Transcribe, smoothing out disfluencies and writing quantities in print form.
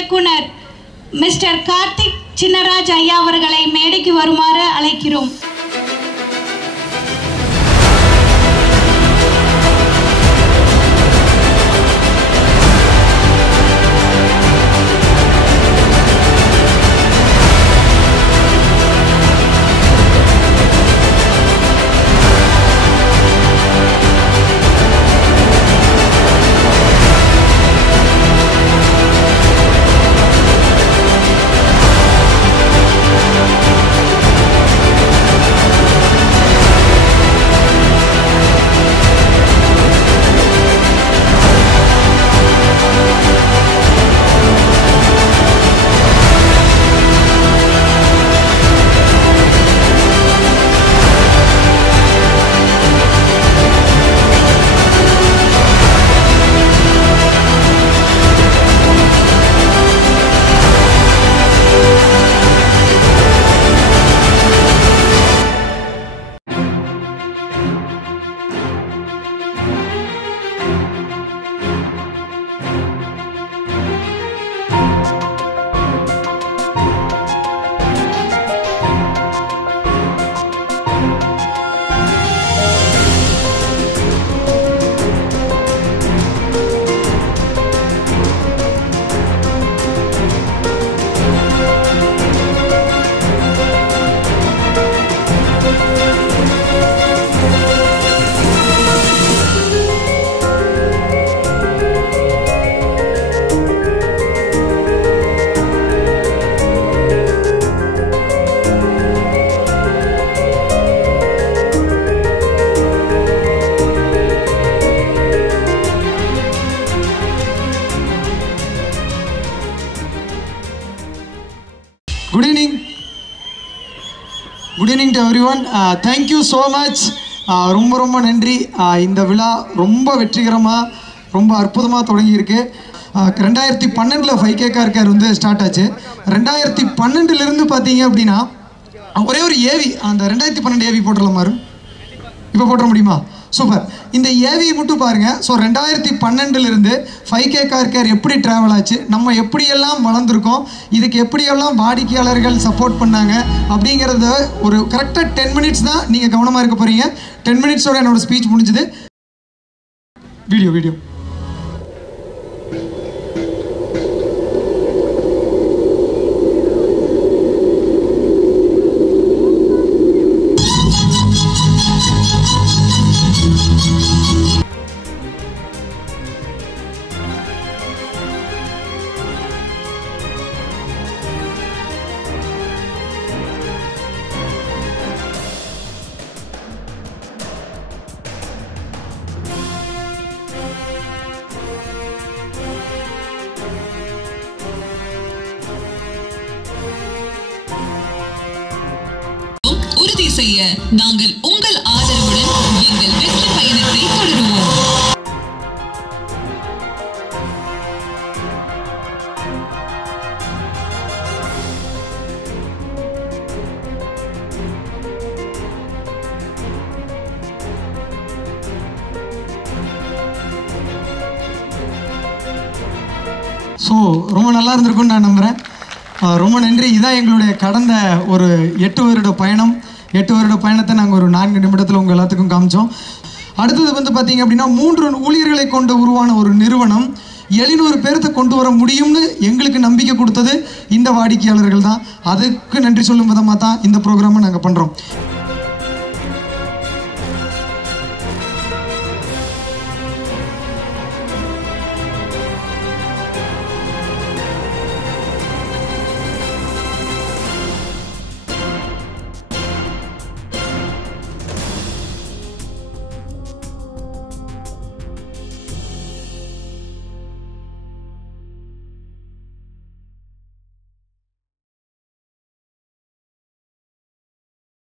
இயக்குனர் மிஸ்டர் கார்த்திக் சின்னராஜ் ஐயா அவர்களை மேடைக்கு வருமாறு அழைக்கிறோம். Good evening to everyone. Thank you so much. ரொம்ப நன்றி. இந்த விழா ரொம்ப வெற்றிகரமாக ரொம்ப அற்புதமாக தொடங்கியிருக்கு. 2012 5K கார் வந்து ஸ்டார்ட் ஆச்சு. 2012 பார்த்தீங்க அப்படின்னா ஒரே ஒரு ஏவி அந்த 2012 ஏவி போட்டுடலாமா? இப்போ போட்டுற முடியுமா? சூப்பர். இந்த ஏவி மட்டும் பாருங்கள். ஸோ 2012 5K கார் எப்படி ட்ராவல் ஆச்சு, நம்ம எப்படியெல்லாம் வளர்ந்துருக்கோம், இதுக்கு எப்படியெல்லாம் வாடிக்கையாளர்கள் சப்போர்ட் பண்ணாங்க அப்படிங்கிறத ஒரு கரெக்டாக 10 minutes தான் நீங்கள் கவனமாக இருக்க போகிறீங்க. 10 minutesோட என்னோடய ஸ்பீச் முடிஞ்சுது. வீடியோ உறுதி செய்ய நாங்கள் உங்கள் ஆதரவுடன் எங்கள் வெற்றி பயணத்தை தொடருவோம். ஸோ ரொம்ப நல்லா இருந்திருக்கும்னு நான் நம்புகிறேன். ரொம்ப நன்றி. இதான் எங்களுடைய கடந்த ஒரு 8 வருட பயணம். 8 வருட பயணத்தை நாங்கள் ஒரு 4 நிமிடத்தில் உங்கள் எல்லாத்துக்கும் காமிச்சோம். அடுத்தது வந்து பார்த்திங்க அப்படின்னா 3 ஊழியர்களை கொண்டு உருவான ஒரு நிறுவனம் 700 பேர்த்த கொண்டு வர முடியும்னு எங்களுக்கு நம்பிக்கை கொடுத்தது இந்த வாடிக்கையாளர்கள் தான். அதுக்கு நன்றி சொல்லும் விதமாக தான் இந்த ப்ரோக்ராமை நாங்கள் பண்ணுறோம்.